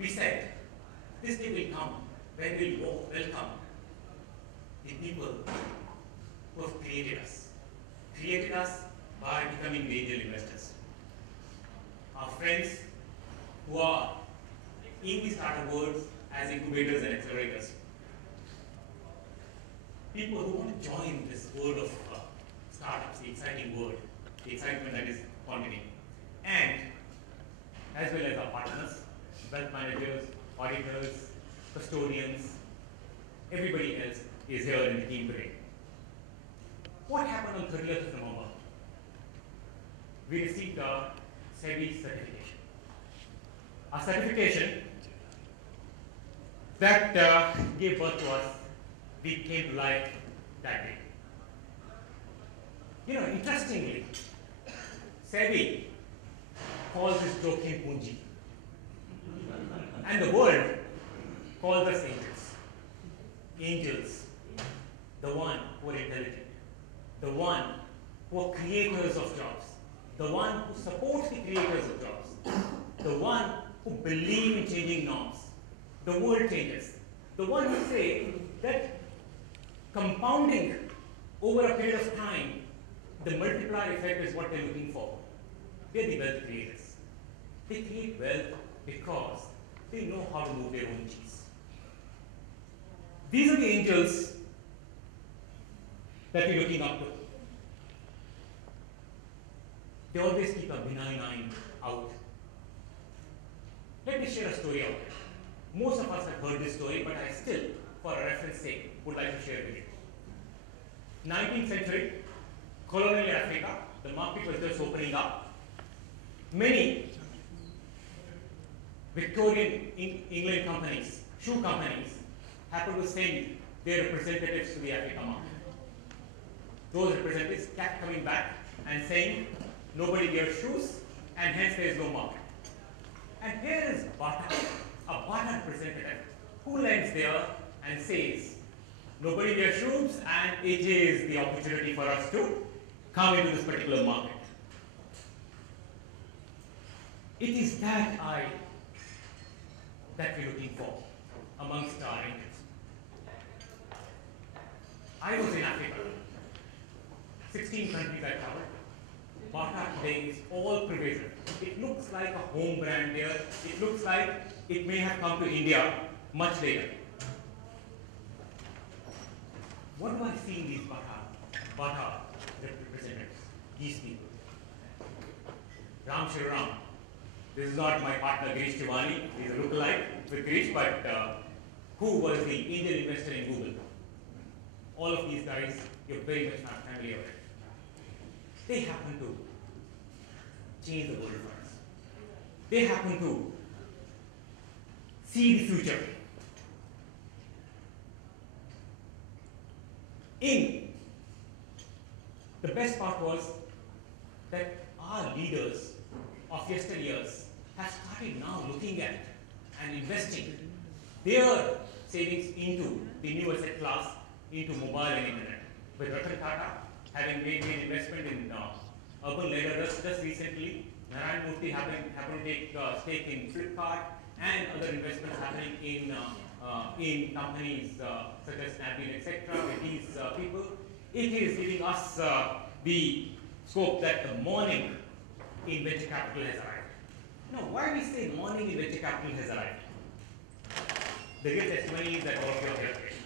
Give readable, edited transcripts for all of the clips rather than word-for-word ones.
We said, this day will come when we will welcome the people who have created us by becoming the angel investors. Our friends who are in the startup world as incubators and accelerators. People who want to join this world of startups, the exciting world, the excitement that is continuing. And as well as our partners, wealth managers, auditors, custodians, everybody else is here in the team today. What happened on 30th of November? We received our SEBI certification. Our certification that gave birth to us, we came to life that day. You know, interestingly, SEBI calls this joking Punji. And the world calls us angels. Angels, the one who are intelligent, the one who are creators of jobs, the one who supports the creators of jobs, the one who believe in changing norms. The world changes. The one who say that compounding over a period of time, the multiplier effect is what they're looking for. They're the wealth creators. They create wealth because they know how to move their own cheese. These are the angels that we're looking up to. They always keep a benign eye out. Let me share a story out there. Most of us have heard this story, but I still, for a reference sake, would like to share it with you. 19th century, colonial Africa, the market was just opening up. Many Victorian England companies, shoe companies, happened to send their representatives to the Africa market. Those representatives kept coming back and saying, nobody wears shoes, and hence there is no market. And here is Bata, a Bata representative, who lands there and says, nobody wears shoes, and it is the opportunity for us to come into this particular market. It is that eye that we're looking for amongst our angels. I was in Africa. 16 countries I traveled. Bata today is all pervasive. It looks like a home brand there. It looks like it may have come to India much later. What do I see in these Bata representatives? These people. Ram Shriram. This is not my partner Girish Chivani. He's a lookalike with Girish, but who was the angel investor in Google? All of these guys, you're very much not familiar with. They happen to change the world for us. They happen to see the future. The best part was that our leaders of yesteryears have started now looking at and investing their savings into the new asset class, into mobile and internet. With Ratan Tata having made an investment in urban ladder just recently, Narayan Murthy happened to take stake in Flipkart, and other investments happening in companies such as Snapdeal, etc. With these people, it is giving us the scope that the morning in venture capital has arrived. Now, why we say morning in venture capital has arrived? The real testimony is that all of you are here today.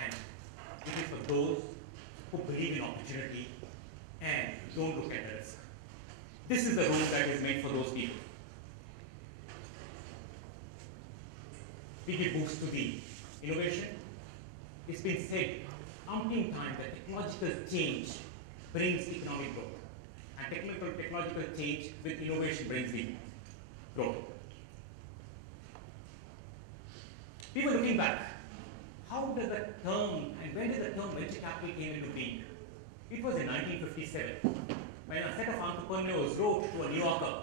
And it is for those who believe in opportunity and don't look at the risk. This is the room that is made for those people. We give boost to the innovation. It's been said umpteen times that technological change brings economic growth. And technological change with innovation brings the growth. We were looking back. How did the term, and when did the term venture capital came into being? It was in 1957, when a set of entrepreneurs wrote to a New Yorker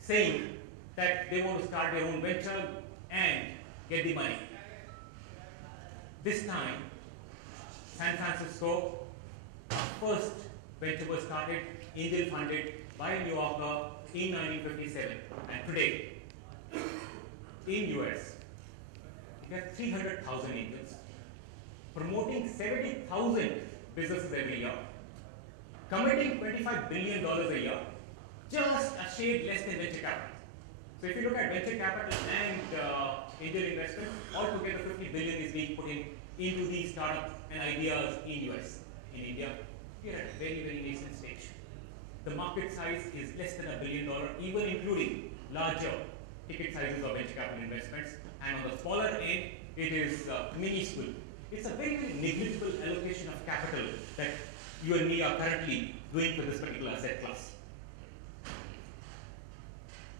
saying that they want to start their own venture and get the money. This time, San Francisco, our first venture was started, angel funded by a New Yorker in 1957. And today, in US, we have 300,000 angels, promoting 70,000 businesses every year, committing $25 billion a year, just a shade less than venture capital. So if you look at venture capital and angel investment, altogether 50 billion is being put into these startups and ideas in US. In India, we are at a very, very nascent stage. The market size is less than $1 billion, even including larger ticket sizes of venture capital investments. And on the smaller end, it is minuscule. It's a very, very negligible allocation of capital that you and me are currently doing for this particular asset class.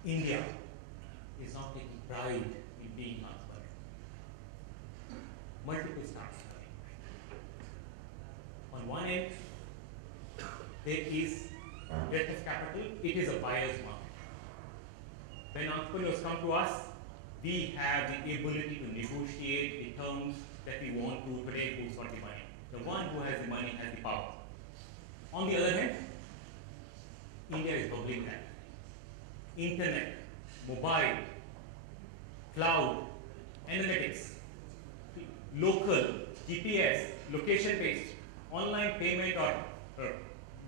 India is now taking pride in being transparent. Multiple startups coming. On one end, there is breadth of capital. It is a buyer's market. When entrepreneurs come to us, we have the ability to negotiate the terms that we want to today. Who's got the money? The one who has the money has the power. On the other hand, India is bubbling that. Internet, mobile, cloud, analytics, local, GPS, location-based, online payment or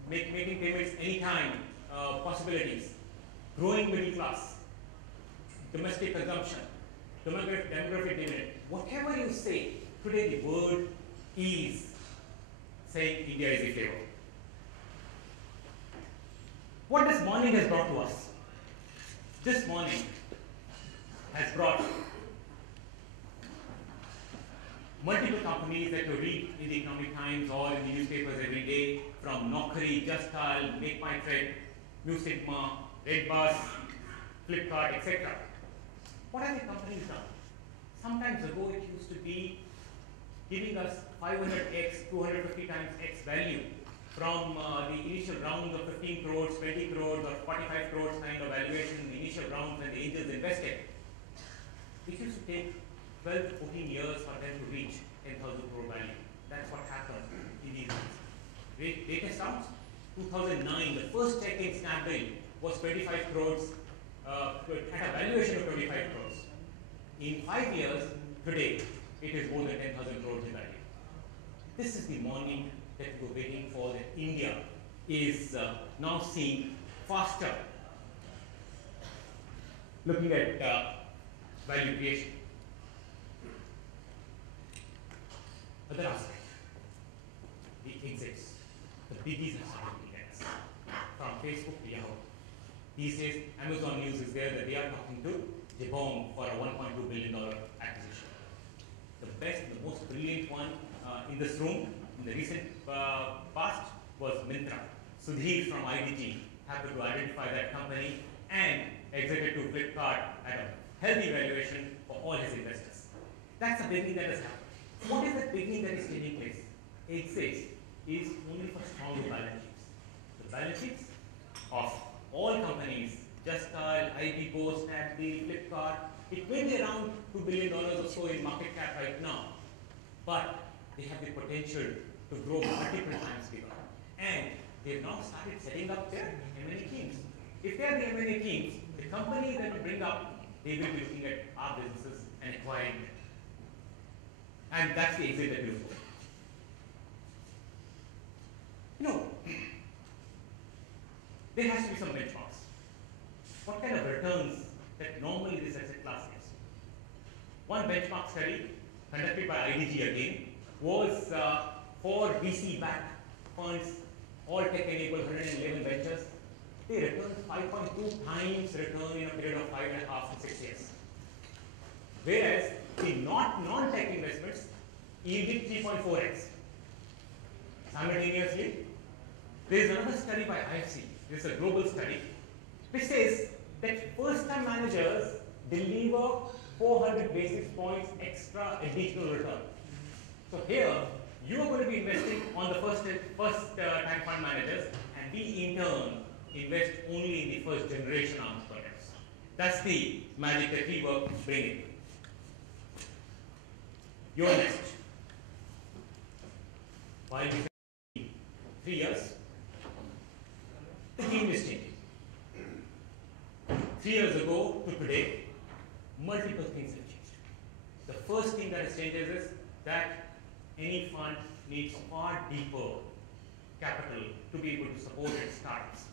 making payments anytime, possibilities, growing middle class, domestic consumption, demographic dividend. Whatever you say, today the world is saying India is a flavor. What this morning has brought to us? This morning has brought multiple companies that you read in the Economic Times or in the newspapers every day, from Naukri, Just Dial, Make My Trade, Mu Sigma, Redbus, Flipkart, etc. What have the companies done? Sometimes ago it used to be giving us 500x, 250 times x value from the initial rounds of 15 crores, 20 crores or 45 crores kind of valuation, the initial rounds when the angels invested. It used to take 12 to 14 years for them to reach 10,000 crore value. That's what happened in these days. Latest rounds, 2009, the first check in Snapdeal was 25 crores, at a valuation of 25 crores. In 5 years, today, it is more than 10,000 crores in value. This is the morning that we were waiting for, that India is now seeing faster, looking at value creation. Other aspect, the exits, the biggies are starting to get us. From Facebook to Yahoo. These days, Amazon news is there that they are talking to Jabong for a $1.2 billion acquisition. The best, the most brilliant one in this room in the recent past was Myntra. Sudhir from IDG happened to identify that company and exited to Flipkart at a healthy valuation for all his investors. That's a beginning that has happened. What is that beginning that is taking place? Exits is only for stronger balance sheets. The balance sheets of all companies, Just Dial, IBGO, Snapdeal, Flipkart, it may be around $2 billion or so in market cap right now, but they have the potential to grow multiple times bigger. And they've now started setting up their M&A teams. If they are the M&A teams, the companies that we bring up, they will be looking at our businesses and acquiring them. And that's the exit that we look for. You know, there has to be some benchmarks. What kind of returns that normally this asset class gives? One benchmark study conducted by IDG again was for VC-backed funds, all tech-enabled 111 ventures. They returned 5.2 times return in a period of 5.5 to 6 years. Whereas the non-tech investments yielded 3.4x. Simultaneously, there is another study by IFC, this is a global study, which says that first-time managers deliver 400 basis points extra additional return. So here, you are going to be investing on the first-time fund managers, and we in turn invest only in the first generation entrepreneurs. That's the magic that we were bringing. YourNest. Why we say 3 years? The game is changing. 3 years ago to today, multiple things have changed. The first thing that has changed is that any fund needs far deeper capital to be able to support its startups.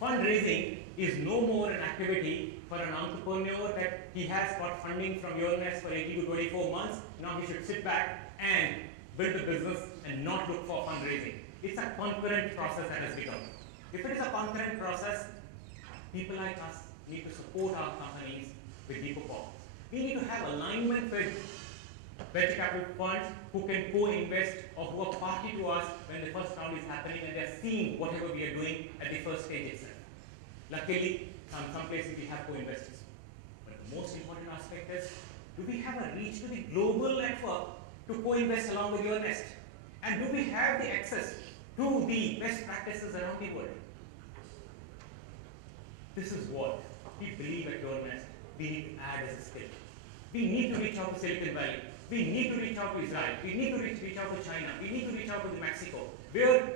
Fundraising is no more an activity for an entrepreneur that he has got funding from YourNest for 18 to 24 months. Now he should sit back and build a business and not look for fundraising. It's a concurrent process that has become. If it is a concurrent process, people like us need to support our companies with deeper pockets. We need to have alignment with venture capital funds who can co-invest or who are party to us when the first round is happening and they are seeing whatever we are doing at the first stage itself. Luckily, in some places we have co-investors. But the most important aspect is, do we have a reach to the global network to co-invest along with YourNest? And do we have the access to the best practices around the world? This is what we believe at YourNest we need to add as a skill. We need to reach out to Silicon Valley. We need to reach out to Israel. We need to reach out to China. We need to reach out to Mexico. Where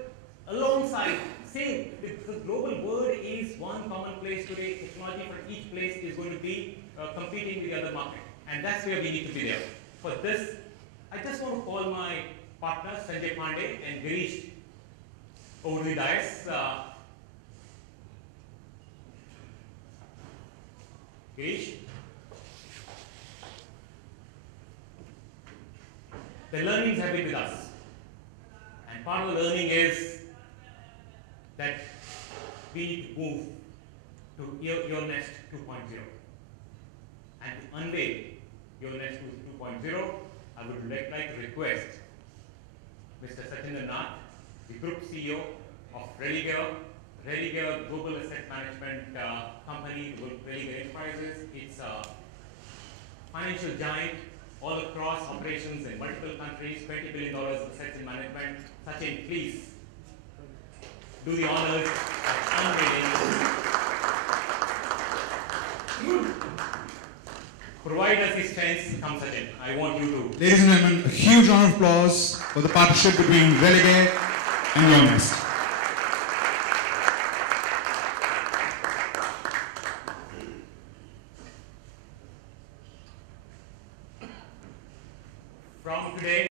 alongside, say, the global world is one common place today. Technology for each place is going to be competing with the other market. And that's where we need to be there. For this, I just want to call my partners, Sanjay Pandey and Girish, over the dais. Girish. The learnings have been with us. And part of the learning is that we need to move to YourNest 2.0. And to unveil YourNest 2.0, I would like to request Mr. Sachin Nath, the Group CEO of Religare Global Asset Management Company, Religare Enterprises. It's a financial giant all across operations in multiple countries, $20 billion of assets in management. Sachin, please do the honors of unveiling. Provide us his strengths. Come, Sachin. I want you to. Ladies and gentlemen, a huge round of applause for the partnership between Religare and YourNest. From today,